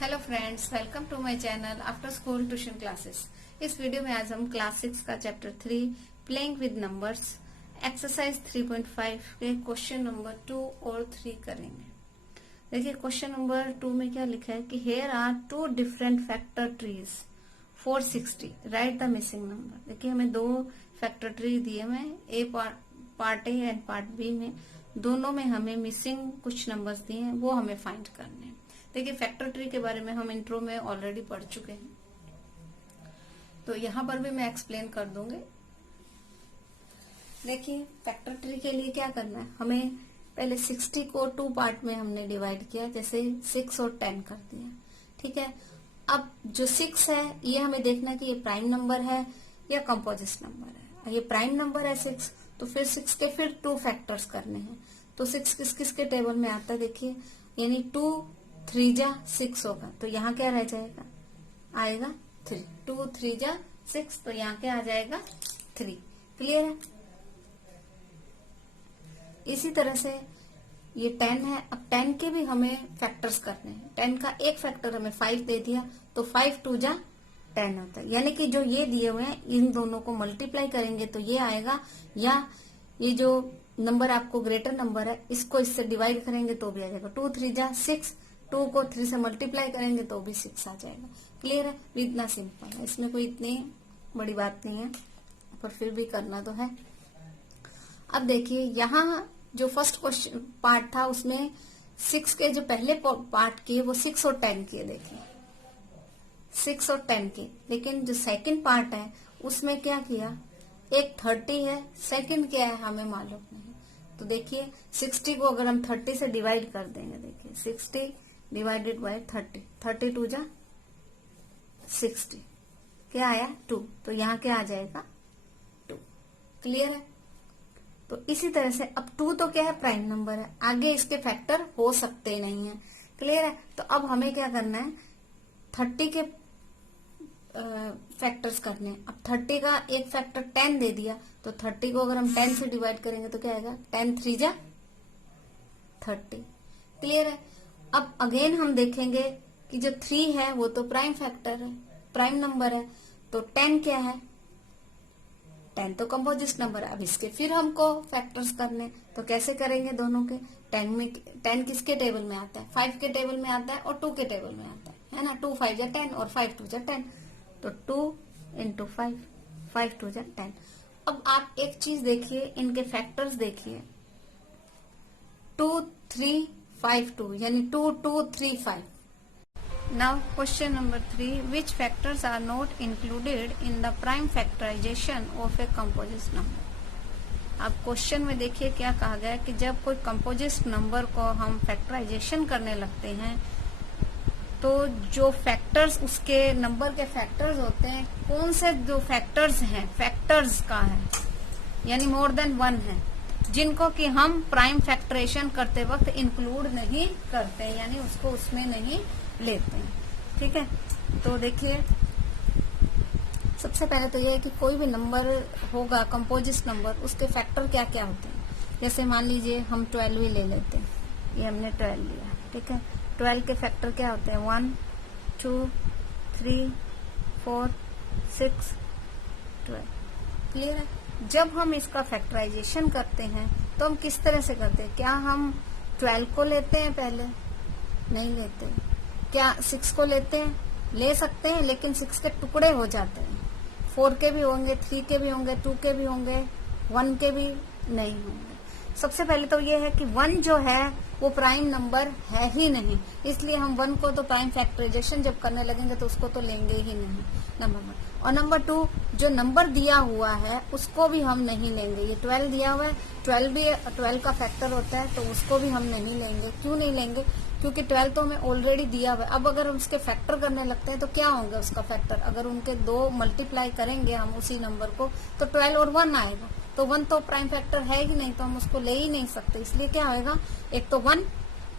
Hello friends, welcome to my channel after school tuition classes. इस video में आज हम क्लास 6 का chapter 3 playing with numbers exercise 3.5 के क्वेश्चन नंबर 2 और 3 करेंगे। देखिए क्वेश्चन नंबर 2 में क्या लिखा है कि here are two different factor trees for 60, right the missing number. देखिए हमें दो फैक्टर ट्री दिए हुए हैं, a part A and part B में दोनों में हमें मिसिंग कुछ नंबर्स दिए हैं, वो हमें फाइंड करने हैं। देखिए फैक्टर ट्री के बारे में हम इंट्रो में ऑलरेडी पढ़ चुके हैं, तो यहां पर भी मैं एक्सप्लेन कर दूंगी। देखिए फैक्टर ट्री के लिए क्या करना है, हमें पहले 60 को 2 पार्ट में हमने डिवाइड किया, जैसे 6 और 10 कर दिया। ठीक है, अब जो 6 है ये हमें देखना कि ये प्राइम नंबर है या कंपोजिट नंबर है। ये प्राइम नंबर है 6, तो फिर 6 के फिर 2 फैक्टर्स करने हैं। तो 6 किस किस के टेबल में आता है, देखिए यानी 2 3 जा 6 होगा, तो यहाँ क्या रह जाएगा, आएगा 3। 2 3 जा 6, तो यहाँ क्या आ जाएगा 3। क्लियर है। इसी तरह से ये 10 है, अब 10 के भी हमें फैक्टर्स करने हैं। 10 का एक फैक्टर हमें 5 दे दिया, तो 5 2 जा 10 होता है। यानी कि जो ये दिए हुए हैं इन दोनों को मल्टीप्लाई करेंगे तो ये आएगा, या ये जो नंबर आपको ग्रेटर नंबर है इसको इससे डिवाइड करेंगे तो भी आ जाएगा। 2 3 जा 6, 2 को 3 से मल्टीप्लाई करेंगे तो भी 6 आ जाएगा। क्लियर है, इतना सिंपल है, इसमें कोई इतनी बड़ी बात नहीं है, पर फिर भी करना तो है। अब देखिए यहाँ जो फर्स्ट क्वेश्चन पार्ट था उसमें 6 के जो पहले पार्ट किए वो 6 और 10 किए, देखिए 6 और 10 के। लेकिन जो सेकंड पार्ट है उसमें क्या किया, एक 30 है, सेकंड क्या है हमें मालूम नहीं। तो देखिए 60 को अगर हम 30 से डिवाइड कर देंगे, देखिए 60 डिवाइडेड बाय 30, 32 जा 60, क्या आया 2, तो यहाँ क्या आ जाएगा 2। क्लियर है। तो इसी तरह से अब 2 तो क्या है, प्राइम नंबर है, आगे इसके फैक्टर हो सकते नहीं है। क्लियर है। तो अब हमें क्या करना है, 30 के फैक्टर्स करने हैं। अब 30 का एक फैक्टर 10 दे दिया, तो 30 को अगर हम 10 से डिवाइड करेंगे तो क्या आएगा, 10 3 जा 30। क्लियर है। अब अगेन हम देखेंगे कि जो 3 है वो तो प्राइम फैक्टर है, प्राइम नंबर है, तो 10 क्या है, 10 तो कंपोजिट नंबर है। अब इसके फिर हमको फैक्टर्स करने, तो कैसे करेंगे दोनों के। 10 किसके टेबल में आता है, 5 के टेबल में आता है और 2 के टेबल में आता है ना। 2 5 जा 10 और 5 2 जा 10, तो 2 इंटू 5, 5 2 जा 10। अब आप एक चीज देखिए, इनके फैक्टर्स देखिए, 2 3 5 2, यानी 2 2 3 5। Now question number 3, which factors are not included in the prime factorization of a composite number। अब क्वेश्चन में देखिए क्या कहा गया है कि जब कोई कंपोजिट नंबर को हम फैक्टराइजेशन करने लगते हैं तो जो फैक्टर्स उसके नंबर के फैक्टर्स होते हैं, कौन से जो फैक्टर्स हैं, फैक्टर्स का है यानी मोर देन 1 है, जिनको कि हम प्राइम फैक्टरेशन करते वक्त इंक्लूड नहीं करते, यानी उसको उसमें नहीं लेते हैं। ठीक है। तो देखिए सबसे पहले तो यह है कि कोई भी नंबर होगा कंपोजिट नंबर, उसके फैक्टर क्या क्या होते हैं। जैसे मान लीजिए हम 12 ही ले लेते हैं, ये हमने 12 लिया। ठीक है, 12 के फैक्टर क्या होते हैं, 1 2 3 4 6 12। क्लियर है। जब हम इसका फैक्टराइजेशन करते हैं तो हम किस तरह से करते हैं, क्या हम 12 को लेते हैं पहले, नहीं लेते। क्या 6 को लेते हैं, ले सकते हैं, लेकिन 6 के टुकड़े हो जाते हैं। 4 के भी होंगे, 3 के भी होंगे, 2 के भी होंगे, 1 के भी नहीं होंगे। सबसे पहले तो ये है कि 1 जो है वो प्राइम नंबर है ही नहीं, इसलिए हम 1 को तो प्राइम फैक्टराइजेशन जब करने लगेंगे तो उसको तो लेंगे ही नहीं, नंबर 1। और नंबर 2, जो नंबर दिया हुआ है उसको भी हम नहीं लेंगे। ये 12 दिया हुआ है, 12 का फैक्टर होता है, तो उसको भी हम नहीं लेंगे। क्यों नहीं लेंगे, क्योंकि 12 तो हमें ऑलरेडी दिया हुआ है। अब अगर हम उसके फैक्टर करने लगते हैं तो क्या होंगे उसका फैक्टर, अगर उनके 2 मल्टीप्लाई करेंगे हम उसी नंबर को, तो 12 और 1 आएगा। तो 1 तो प्राइम फैक्टर है ही नहीं, तो हम उसको ले ही नहीं सकते। इसलिए क्या होएगा, एक तो 1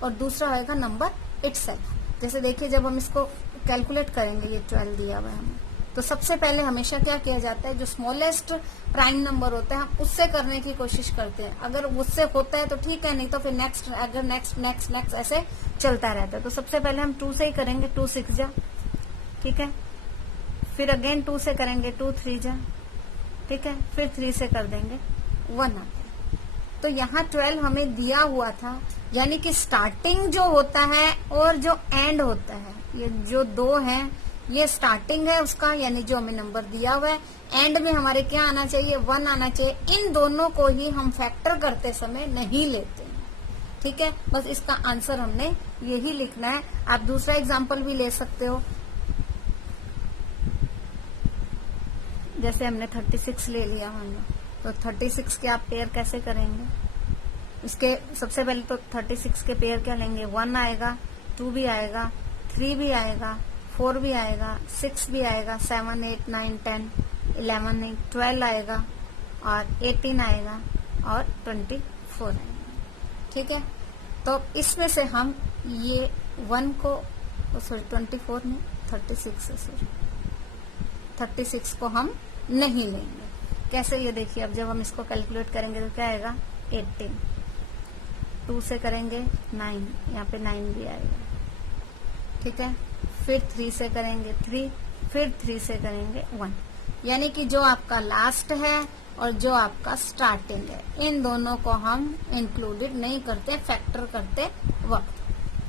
और दूसरा होएगा नंबर इटसेल्फ। जैसे देखिए जब हम इसको कैलकुलेट करेंगे, ये 12 दिया हुआ है हमें, तो सबसे पहले हमेशा क्या किया जाता है, जो स्मॉलेस्ट प्राइम नंबर होता है हम उससे करने की कोशिश करते हैं। अगर उससे होता है तो ठीक है, नहीं तो फिर नेक्स्ट, अगर नेक्स्ट नेक्स्ट नेक्स्ट ऐसे चलता रहता है। तो सबसे पहले हम 2 से ही करेंगे, 2 6 जा, ठीक है। फिर अगेन 2 से करेंगे, 2 3 जा, ठीक है। फिर 3 से कर देंगे, 1 आता है। तो यहाँ 12 हमें दिया हुआ था, यानी कि स्टार्टिंग जो होता है और जो एंड होता है, ये जो 2 है ये स्टार्टिंग है उसका, यानी जो हमें नंबर दिया हुआ है। एंड में हमारे क्या आना चाहिए, 1 आना चाहिए। इन दोनों को ही हम फैक्टर करते समय नहीं लेते हैं, ठीक है। बस इसका आंसर हमने यही लिखना है। आप दूसरा एग्जाम्पल भी ले सकते हो, जैसे हमने 36 ले लिया हमने, तो 36 के आप पेयर कैसे करेंगे। इसके सबसे पहले तो 36 के पेयर क्या लेंगे, 1 आएगा, 2 भी आएगा, 3 भी आएगा, 4 भी आएगा, 6 भी आएगा, 7 8 9 10 11 12 आएगा, और 18 आएगा, और 24 आएगा, ठीक है। तो इसमें से हम ये 1 को, सॉरी 24 में 36 है, सॉरी 36 को हम नहीं लेंगे। कैसे, ये देखिए, अब जब हम इसको कैलकुलेट करेंगे तो क्या आएगा, 18, 2 से करेंगे 9, यहाँ पे 9 भी आएगा, ठीक है। फिर 3 से करेंगे 3, फिर 3 से करेंगे 1, यानी कि जो आपका लास्ट है और जो आपका स्टार्टिंग है, इन दोनों को हम इंक्लूडेड नहीं करते फैक्टर करते वक्त,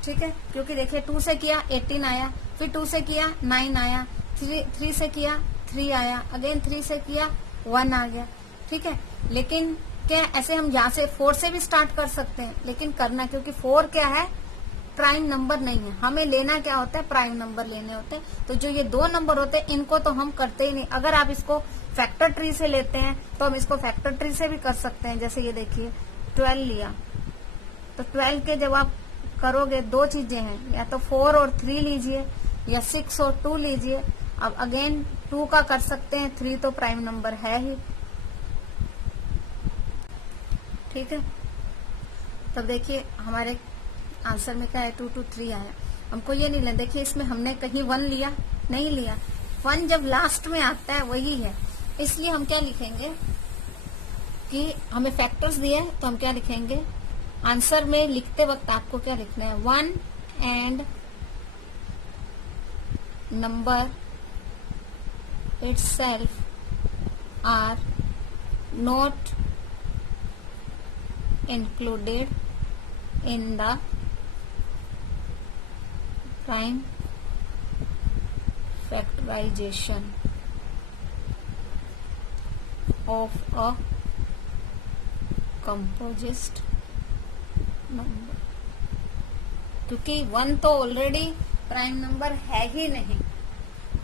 ठीक है। क्योंकि देखिए 2 से किया 18 आया, फिर 2 से किया 9 आया, 3 से किया 3 आया, अगेन 3 से किया 1 आ गया, ठीक है। लेकिन क्या ऐसे हम यहाँ से 4 से भी स्टार्ट कर सकते हैं, लेकिन करना, क्योंकि 4 क्या है, प्राइम नंबर नहीं है। हमें लेना क्या होता है, प्राइम नंबर लेने होते हैं। तो जो ये 2 नंबर होते हैं इनको तो हम करते ही नहीं। अगर आप इसको फैक्टर ट्री से लेते हैं तो हम इसको फैक्टर ट्री से भी कर सकते हैं। जैसे ये देखिए 12 लिया, तो 12 के जब आप करोगे 2 चीजें हैं, या तो 4 और 3 लीजिए, या 6 और 2 लीजिए। अब अगेन 2 का कर सकते हैं, 3 तो प्राइम नंबर है ही, ठीक है। तब देखिए हमारे आंसर में क्या है, 2 2 3 आया। हमको ये नहीं लेना, देखिए इसमें हमने कहीं 1 लिया, नहीं लिया। 1 जब लास्ट में आता है वही है, इसलिए हम क्या लिखेंगे कि हमें फैक्टर्स दिए हैं, तो हम क्या लिखेंगे, आंसर में लिखते वक्त आपको क्या लिखना है, 1 and number itself are not included in the prime factorization of a composite number। क्योंकि 1 तो ऑलरेडी प्राइम नंबर है ही नहीं,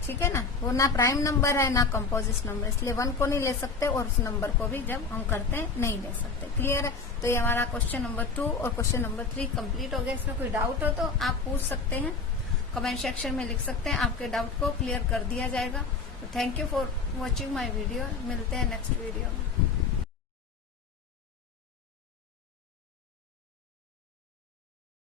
ठीक है ना, वो ना प्राइम नंबर है ना कंपोजिट नंबर, इसलिए 1 को नहीं ले सकते और उस नंबर को भी जब हम करते हैं नहीं ले सकते। क्लियर है। तो ये हमारा क्वेश्चन नंबर 2 और क्वेश्चन नंबर 3 कंप्लीट हो गया। इसमें कोई डाउट हो तो आप पूछ सकते हैं, कमेंट सेक्शन में लिख सकते हैं, आपके डाउट को क्लियर कर दिया जाएगा। तो thank you for watching my video, मिलते हैं नेक्स्ट वीडियो में।